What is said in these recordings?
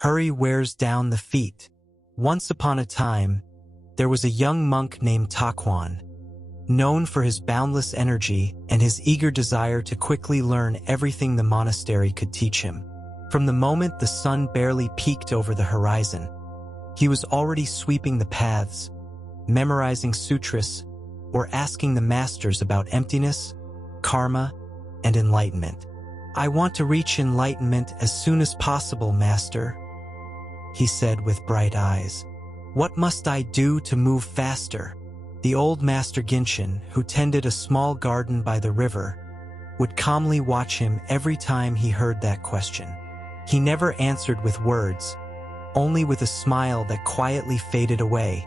Hurry wears down the feet. Once upon a time, there was a young monk named Takuan, known for his boundless energy and his eager desire to quickly learn everything the monastery could teach him. From the moment the sun barely peeked over the horizon, he was already sweeping the paths, memorizing sutras, or asking the masters about emptiness, karma, and enlightenment. "I want to reach enlightenment as soon as possible, master," he said with bright eyes. "What must I do to move faster?" The old master Genshin, who tended a small garden by the river, would calmly watch him every time he heard that question. He never answered with words, only with a smile that quietly faded away,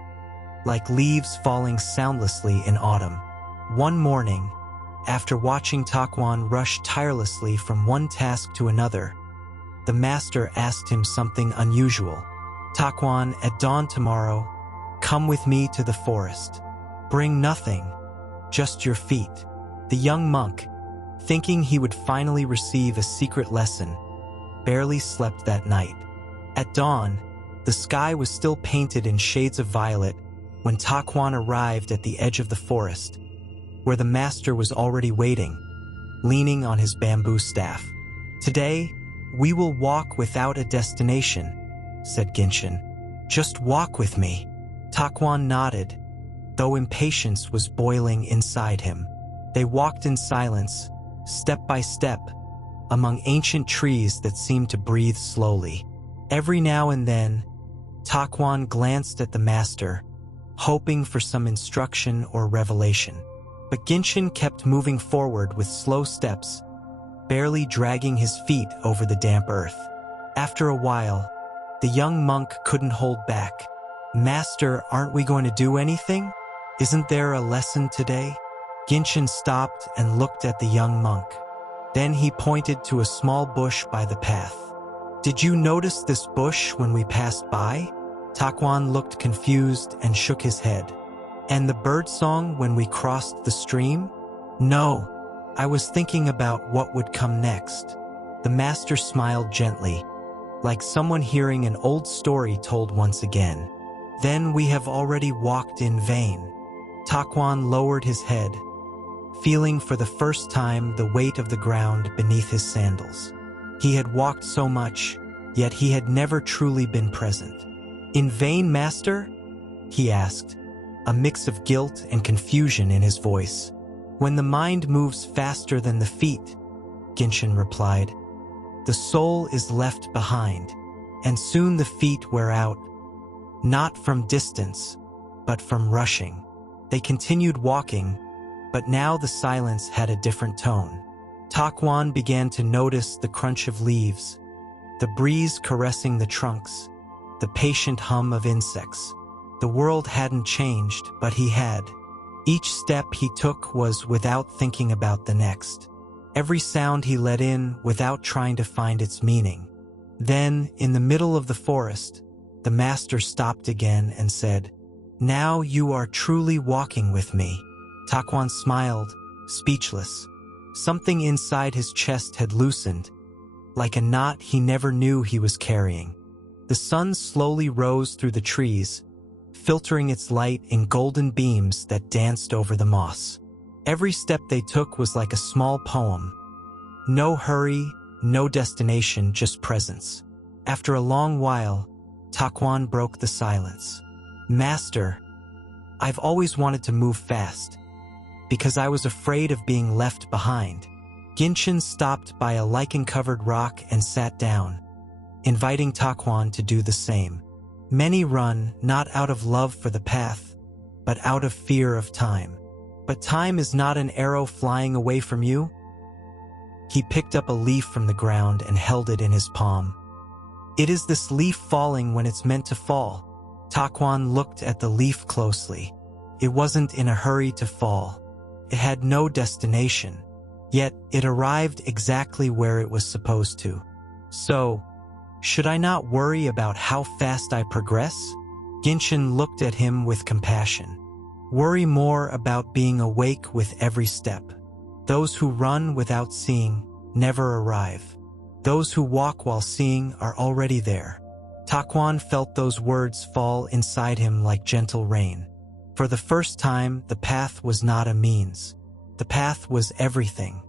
like leaves falling soundlessly in autumn. One morning, after watching Takuan rush tirelessly from one task to another, the master asked him something unusual. "Takuan, at dawn tomorrow, come with me to the forest. Bring nothing, just your feet." The young monk, thinking he would finally receive a secret lesson, barely slept that night. At dawn, the sky was still painted in shades of violet when Takuan arrived at the edge of the forest, where the master was already waiting, leaning on his bamboo staff. "Today, we will walk without a destination," said Genshin. "Just walk with me." Takuan nodded, though impatience was boiling inside him. They walked in silence, step by step, among ancient trees that seemed to breathe slowly. Every now and then, Takuan glanced at the master, hoping for some instruction or revelation. But Genshin kept moving forward with slow steps, barely dragging his feet over the damp earth. After a while, the young monk couldn't hold back. "Master, aren't we going to do anything? Isn't there a lesson today?" Genshin stopped and looked at the young monk. Then he pointed to a small bush by the path. "Did you notice this bush when we passed by?" Takuan looked confused and shook his head. "And the bird song when we crossed the stream?" "No, I was thinking about what would come next." The master smiled gently, like someone hearing an old story told once again. "Then we have already walked in vain." Takuan lowered his head, feeling for the first time the weight of the ground beneath his sandals. He had walked so much, yet he had never truly been present. "In vain, master?" he asked, a mix of guilt and confusion in his voice. "When the mind moves faster than the feet," Genshin replied, "the soul is left behind, and soon the feet wear out, not from distance, but from rushing." They continued walking, but now the silence had a different tone. Takuan began to notice the crunch of leaves, the breeze caressing the trunks, the patient hum of insects. The world hadn't changed, but he had. Each step he took was without thinking about the next. Every sound he let in without trying to find its meaning. Then, in the middle of the forest, the master stopped again and said, "Now you are truly walking with me." Takuan smiled, speechless. Something inside his chest had loosened, like a knot he never knew he was carrying. The sun slowly rose through the trees, filtering its light in golden beams that danced over the moss. Every step they took was like a small poem. No hurry, no destination, just presence. After a long while, Takuan broke the silence. "Master, I've always wanted to move fast, because I was afraid of being left behind." Genshin stopped by a lichen-covered rock and sat down, inviting Takuan to do the same. Many run not out of love for the path, but out of fear of time. But time is not an arrow flying away from you. He picked up a leaf from the ground and held it in his palm. "It is this leaf falling when it's meant to fall." Takuan looked at the leaf closely. It wasn't in a hurry to fall. It had no destination, yet it arrived exactly where it was supposed to. "So, should I not worry about how fast I progress?" Genshin looked at him with compassion. "Worry more about being awake with every step. Those who run without seeing never arrive. Those who walk while seeing are already there." Takuan felt those words fall inside him like gentle rain. For the first time, the path was not a means. The path was everything.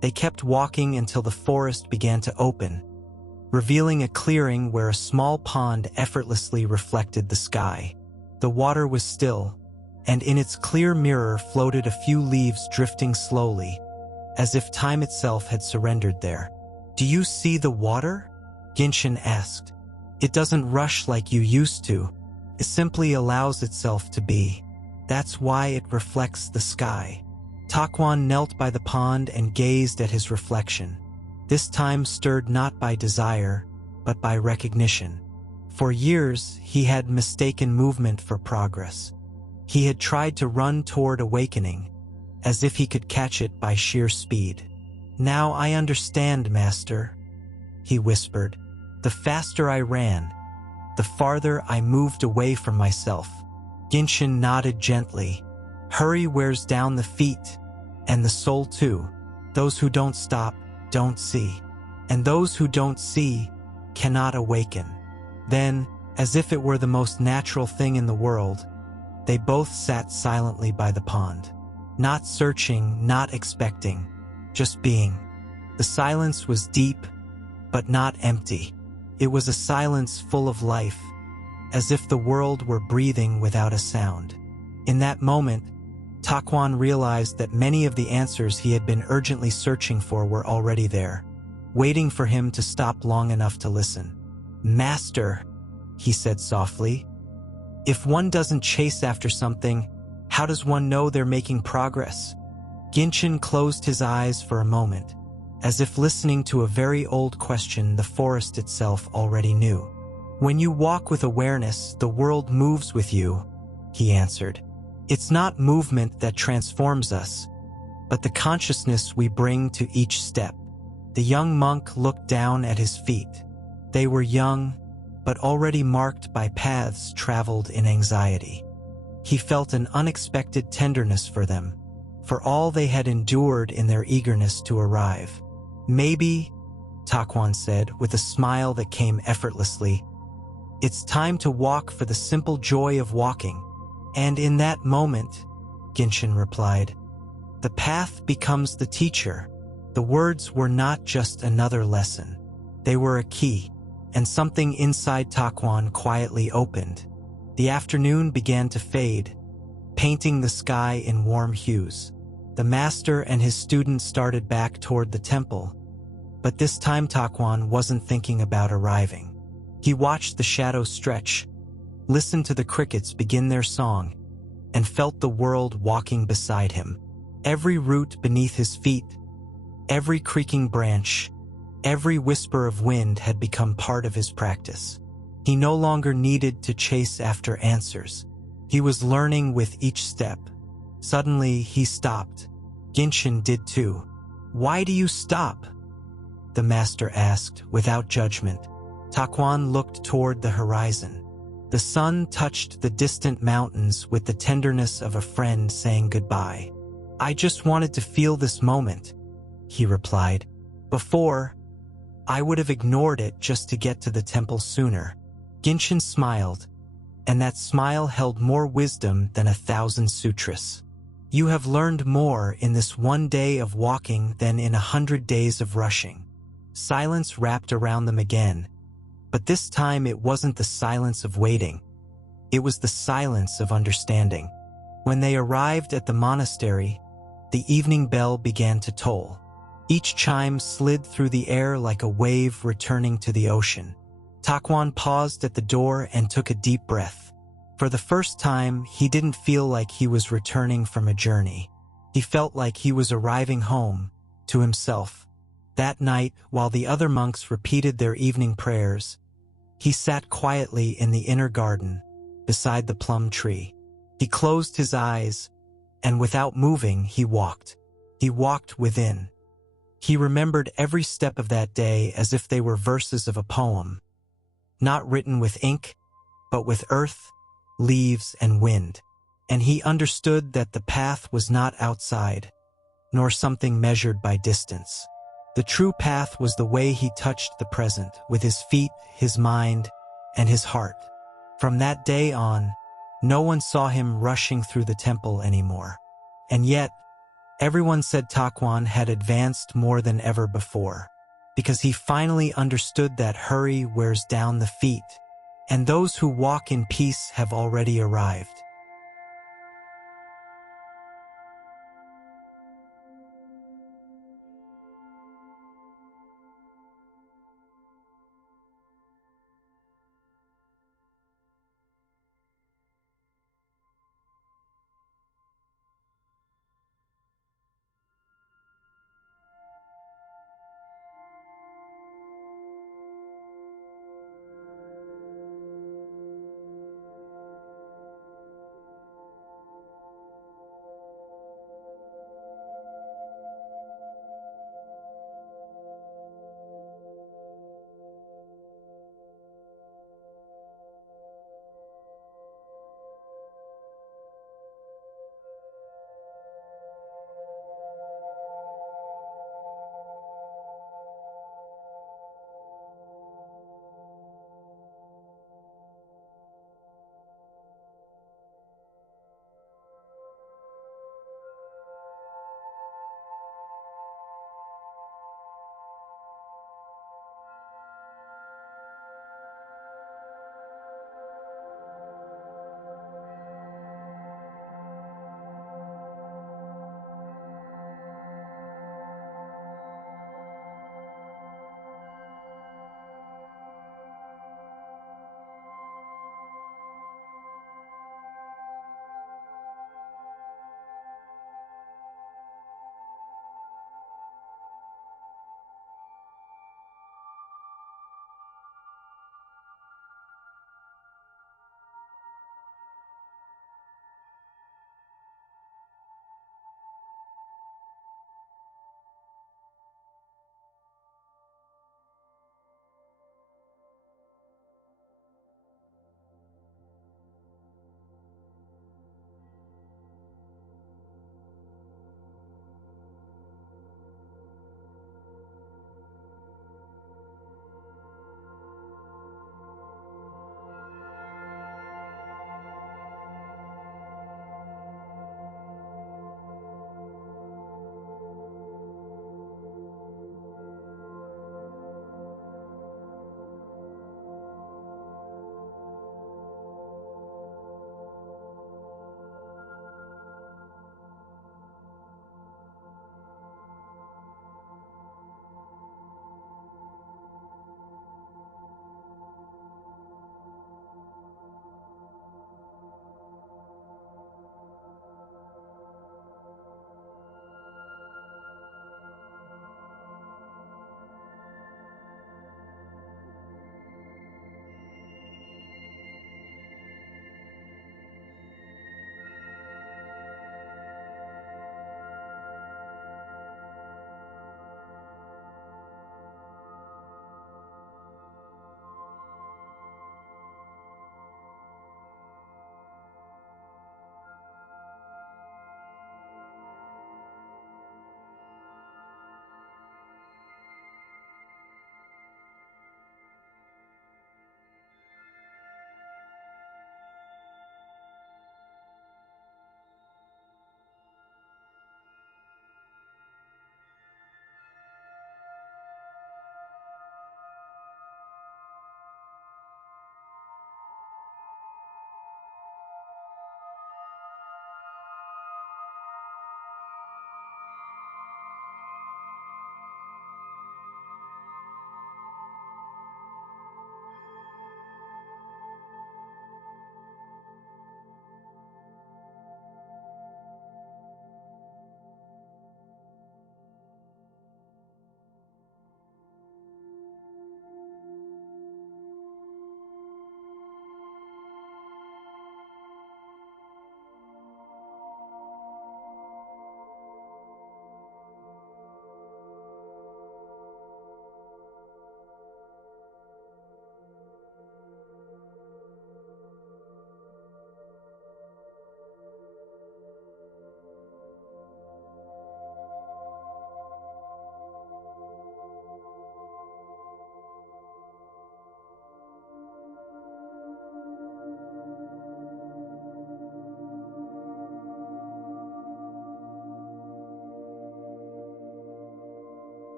They kept walking until the forest began to open, revealing a clearing where a small pond effortlessly reflected the sky. The water was still, and in its clear mirror floated a few leaves drifting slowly, as if time itself had surrendered there. "Do you see the water?" Genshin asked. "It doesn't rush like you used to. It simply allows itself to be. That's why it reflects the sky." Takuan knelt by the pond and gazed at his reflection, this time stirred not by desire, but by recognition. For years, he had mistaken movement for progress. He had tried to run toward awakening, as if he could catch it by sheer speed. "Now I understand, Master," he whispered. "The faster I ran, the farther I moved away from myself." Genshin nodded gently. "Hurry wears down the feet, and the soul too. Those who don't stop, don't see. And those who don't see, cannot awaken." Then, as if it were the most natural thing in the world, they both sat silently by the pond. Not searching, not expecting, just being. The silence was deep, but not empty. It was a silence full of life, as if the world were breathing without a sound. In that moment, Takuan realized that many of the answers he had been urgently searching for were already there, waiting for him to stop long enough to listen. "Master," he said softly, "if one doesn't chase after something, how does one know they're making progress?" Genshin closed his eyes for a moment, as if listening to a very old question the forest itself already knew. "When you walk with awareness, the world moves with you," he answered. "It's not movement that transforms us, but the consciousness we bring to each step." The young monk looked down at his feet. They were young, but already marked by paths traveled in anxiety. He felt an unexpected tenderness for them, for all they had endured in their eagerness to arrive. "Maybe," Takuan said with a smile that came effortlessly, "it's time to walk for the simple joy of walking." "And in that moment," Genshin replied, "the path becomes the teacher." The words were not just another lesson. They were a key, and something inside Takuan quietly opened. The afternoon began to fade, painting the sky in warm hues. The master and his student started back toward the temple, but this time Takuan wasn't thinking about arriving. He watched the shadows stretch, listened to the crickets begin their song, and felt the world walking beside him. Every root beneath his feet, every creaking branch, every whisper of wind had become part of his practice. He no longer needed to chase after answers. He was learning with each step. Suddenly, he stopped. Genshin did too. "Why do you stop?" the master asked, without judgment. Takuan looked toward the horizon. The sun touched the distant mountains with the tenderness of a friend saying goodbye. "I just wanted to feel this moment," he replied. "Before, I would have ignored it just to get to the temple sooner." Genshin smiled, and that smile held more wisdom than 1,000 sutras. "You have learned more in this one day of walking than in 100 days of rushing." Silence wrapped around them again, but this time it wasn't the silence of waiting. It was the silence of understanding. When they arrived at the monastery, the evening bell began to toll. Each chime slid through the air like a wave returning to the ocean. Takuan paused at the door and took a deep breath. For the first time, he didn't feel like he was returning from a journey. He felt like he was arriving home, to himself. That night, while the other monks repeated their evening prayers, he sat quietly in the inner garden, beside the plum tree. He closed his eyes, and without moving, he walked. He walked within. He remembered every step of that day as if they were verses of a poem, not written with ink, but with earth, leaves, and wind. And he understood that the path was not outside, nor something measured by distance. The true path was the way he touched the present, with his feet, his mind, and his heart. From that day on, no one saw him rushing through the temple anymore. And yet, everyone said Takuan had advanced more than ever before, because he finally understood that hurry wears down the feet, and those who walk in peace have already arrived.